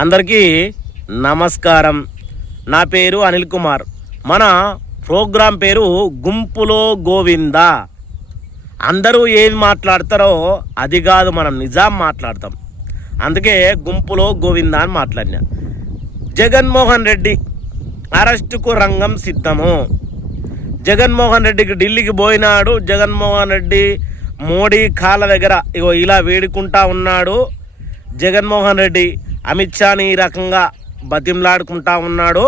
అందరికీ నమస్కారం. నా పేరు అనిల్ కుమార్. మన ప్రోగ్రాం పేరు గుంపులో గోవింద. అందరూ ఏది మాట్లాడతారో అది కాదు, మనం నిజాం మాట్లాడతాం. అందుకే గుంపులో గోవింద అని మాట్లాడినా. జగన్మోహన్ రెడ్డి అరెస్టుకు రంగం సిద్ధము. జగన్మోహన్ రెడ్డికి ఢిల్లీకి పోయినాడు. జగన్మోహన్ రెడ్డి మోడీ కాళ్ళ దగ్గర ఇగో ఇలా వేడుకుంటా ఉన్నాడు. జగన్మోహన్ రెడ్డి అమిత్ షాని ఈ రకంగా బతిమలాడుకుంటా ఉన్నాడు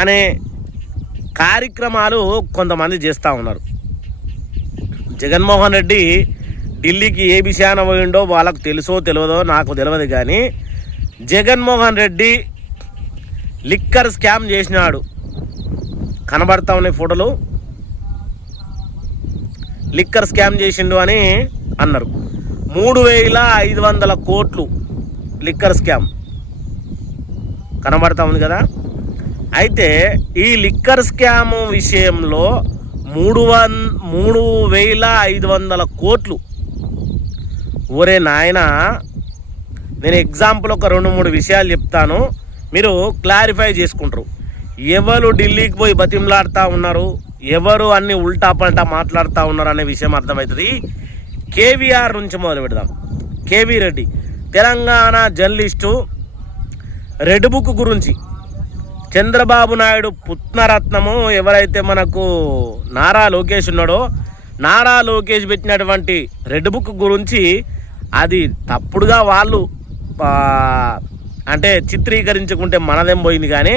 అనే కార్యక్రమాలు కొంతమంది చేస్తూ ఉన్నారు. జగన్మోహన్ రెడ్డి ఢిల్లీకి ఏ విషయాన పోయిండో వాళ్ళకు తెలుసో తెలియదో నాకు తెలియదు, కానీ జగన్మోహన్ రెడ్డి లిక్కర్ స్కామ్ చేసినాడు. కనబడతా ఉన్నాయి ఫోటోలు. లిక్కర్ స్కామ్ చేసిండు అని అన్నారు. 3,500 కోట్లు లిక్కర్ స్కామ్ కనబడతా ఉంది కదా. అయితే ఈ లిక్కర్ స్కామ్ విషయంలో 3,500 కోట్లు. ఒరే నాయన, నేను ఎగ్జాంపుల్ ఒక 2-3 విషయాలు చెప్తాను, మీరు క్లారిఫై చేసుకుంటారు. ఎవరు ఢిల్లీకి పోయి బతిమలాడుతూ ఉన్నారు, ఎవరు అన్ని ఉల్టా పల్టా మాట్లాడుతూ ఉన్నారు అనే విషయం అర్థమవుతుంది. కేవీఆర్ నుంచి మొదలు పెడదాం. KV Reddy Telangana journalist. Red book గురించి చంద్రబాబు నాయుడు పుత్నరత్నము ఎవరైతే మనకు నారా లోకేష్ ఉన్నాడో, నారా లోకేష్ పెట్టినటువంటి రెడ్ బుక్ గురించి అది తప్పుడుగా వాళ్ళు అంటే చిత్రీకరించుకుంటే మనదేం పోయింది, కానీ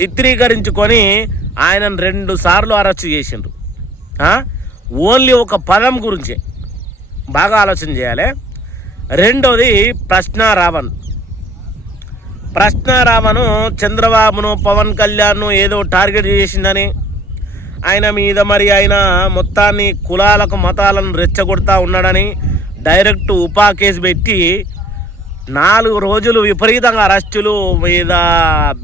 చిత్రీకరించుకొని ఆయనను 2 సార్లు అరెస్ట్ చేసిండ్రు. ఓన్లీ ఒక పదం గురించే బాగా ఆలోచన చేయాలి. రెండోది ప్రశ్నారావణ్. ప్రశ్నారావణ్ చంద్రబాబును పవన్ కళ్యాణ్ను ఏదో టార్గెట్ చేసిందని ఆయన మీద మరి ఆయన మొత్తాన్ని కులాలకు మతాలను రెచ్చగొడతా ఉన్నాడని డైరెక్ట్ ఉపా కేసు పెట్టి 4 రోజులు విపరీతంగా అరెస్టులు మీద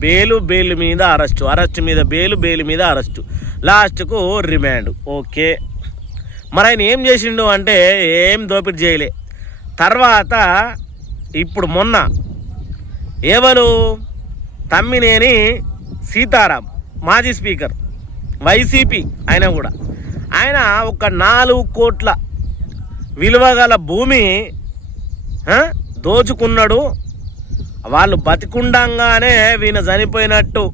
బెయిలు మీద అరెస్టు మీద బెయిలు మీద అరెస్టు, లాస్ట్కు రిమాండ్. ఓకే, మరి ఆయన ఏం చేసిండు అంటే ఏం దోపిడీ చేయలే. తర్వాత ఇప్పుడు మొన్న ఎవరు తమ్మినేని సీతారాం మాజీ స్పీకర్ వైసీపీ, ఆయన కూడా ఆయన ఒక 4 కోట్ల విలువ గల భూమి దోచుకున్నాడు. వాళ్ళు బతికుండంగానే వీణ చనిపోయినట్టు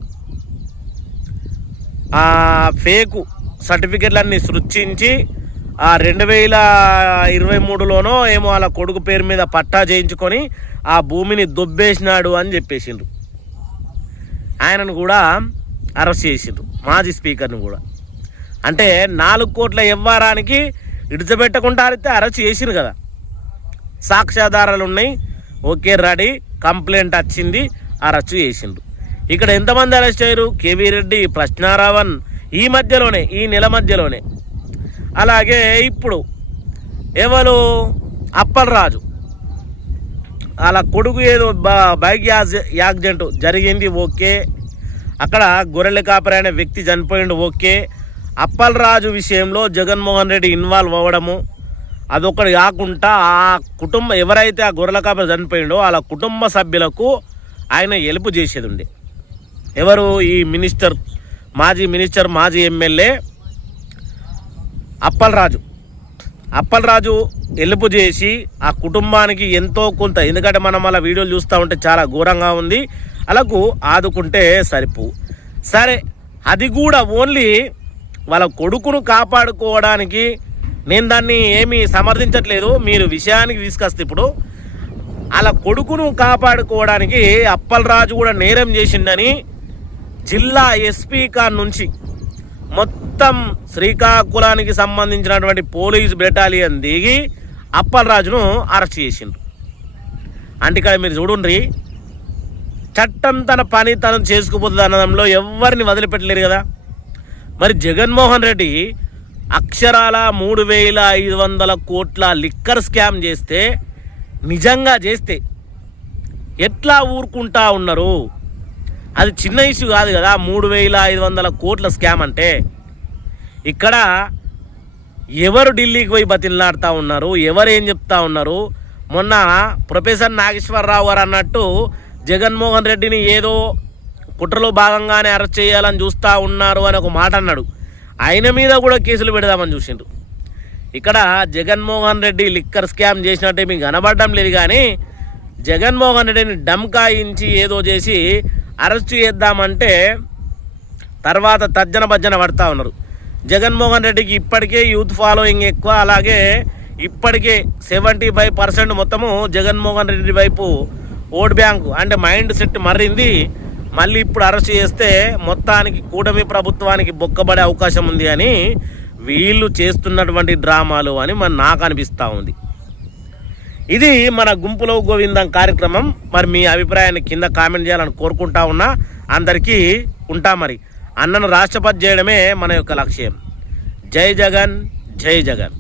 ఆ ఫేకు సర్టిఫికెట్లన్నీ సృష్టించి 2023లోనో ఏమో వాళ్ళ కొడుకు పేరు మీద పట్టా చేయించుకొని ఆ భూమిని దొబ్బేసినాడు అని చెప్పేసిండ్రు. ఆయనను కూడా అరెస్ట్ చేసిండ్రు, మాజీ స్పీకర్ని కూడా. అంటే 4 కోట్ల వ్యవహారానికి ఇడిచిపెట్టకుండా అరెస్ట్ చేసిండ్రు కదా. సాక్ష్యాధారాలు ఉన్నాయి, ఓకే రెడీ, కంప్లైంట్ వచ్చింది, అరెస్ట్ చేసిండ్రు. ఇక్కడ ఎంతమంది అరెస్ట్ అయ్యారు? కేవీ రెడ్డి, ప్రశ్నారావణ్ ఈ మధ్యలోనే, ఈ నెల మధ్యలోనే. అలాగే ఇప్పుడు ఎవరు అప్పలరాజు, అలా కొడుకు ఏదో బైక్ యాక్సిడెంట్ జరిగింది, ఓకే. అక్కడ గొర్రెల కాపరి అనే వ్యక్తి చనిపోయిండు, ఓకే. అప్పలరాజు విషయంలో జగన్మోహన్ రెడ్డి ఇన్వాల్వ్ అవ్వడము అదొకటి కాకుండా ఆ కుటుంబం ఎవరైతే ఆ గొర్రెల కాపరి చనిపోయిండో వాళ్ళ కుటుంబ సభ్యులకు ఆయన హెల్ప్ చేసేది ఉండే. ఎవరు? ఈ మినిస్టర్, మాజీ మినిస్టర్, మాజీ ఎమ్మెల్యే అప్పలరాజు హెల్ప్ చేసి ఆ కుటుంబానికి ఎంతో కొంత, ఎందుకంటే మనం అలా వీడియోలు చూస్తూ ఉంటే చాలా ఘోరంగా ఉంది, అలాగూ ఆదుకుంటే సరే అది కూడా ఓన్లీ వాళ్ళ కొడుకును కాపాడుకోవడానికి. నేను దాన్ని ఏమీ సమర్థించట్లేదు, మీరు విషయానికి తీసుకొస్తే ఇప్పుడు అలా కొడుకును కాపాడుకోవడానికి అప్పలరాజు కూడా నేరం చేసిండని జిల్లా ఎస్పీ కాన్ నుంచి మొత్తం శ్రీకాకుళానికి సంబంధించినటువంటి పోలీస్ బెటాలియన్ దిగి అప్పలరాజును అరెస్ట్ చేసిండ్రు. అంటే ఇక్కడ మీరు చూడండి, చట్టం తన పని తను చేసుకుపోతుంది అనడంలో ఎవరిని వదిలిపెట్టలేరు కదా. మరి జగన్మోహన్ రెడ్డి అక్షరాల 3,500 కోట్ల లిక్కర్ స్కామ్ చేస్తే, నిజంగా చేస్తే ఎట్లా ఊరుకుంటా ఉన్నారు? అది చిన్న ఇష్యూ కాదు కదా 3,500 కోట్ల స్కామ్ అంటే. ఇక్కడ ఎవరు ఢిల్లీకి పోయి బతిలాడుతూ ఉన్నారు, ఎవరు ఏం చెప్తా ఉన్నారు, మొన్న ప్రొఫెసర్ నాగేశ్వరరావు గారు అన్నట్టు జగన్మోహన్ రెడ్డిని ఏదో కుట్రలో భాగంగానే అరెస్ట్ చేయాలని చూస్తూ ఉన్నారు అని ఒక మాట అన్నాడు. ఆయన మీద కూడా కేసులు పెడదామని చూసిండ్రు. ఇక్కడ జగన్మోహన్ రెడ్డి లిక్కర్ స్కామ్ చేసినట్టే మీకు కనబడడం లేదు, కానీ జగన్మోహన్ రెడ్డిని డమ్కాయించి ఏదో చేసి అరెస్ట్ చేద్దామంటే తర్వాత తర్జన భర్జన పడతా ఉన్నారు. జగన్మోహన్ రెడ్డికి ఇప్పటికే యూత్ ఫాలోయింగ్ ఎక్కువ, అలాగే ఇప్పటికే 75% మొత్తము జగన్మోహన్ రెడ్డి వైపు ఓట్ బ్యాంకు అంటే మైండ్ సెట్ మర్రింది. మళ్ళీ ఇప్పుడు అరెస్ట్ చేస్తే మొత్తానికి కూటమి ప్రభుత్వానికి బొక్కబడే అవకాశం ఉంది అని వీళ్ళు చేస్తున్నటువంటి డ్రామాలు అని నాకు అనిపిస్తూ ఉంది. ఇది మన గుంపులో గోవిందం కార్యక్రమం. మరి మీ అభిప్రాయాన్ని కింద కామెంట్ చేయాలని కోరుకుంటా ఉన్నా. అందరికీ ఉంటా. మరి అన్నను రాష్ట్రపతి చేయడమే మన యొక్క లక్ష్యం. జై జగన్, జై జగన్.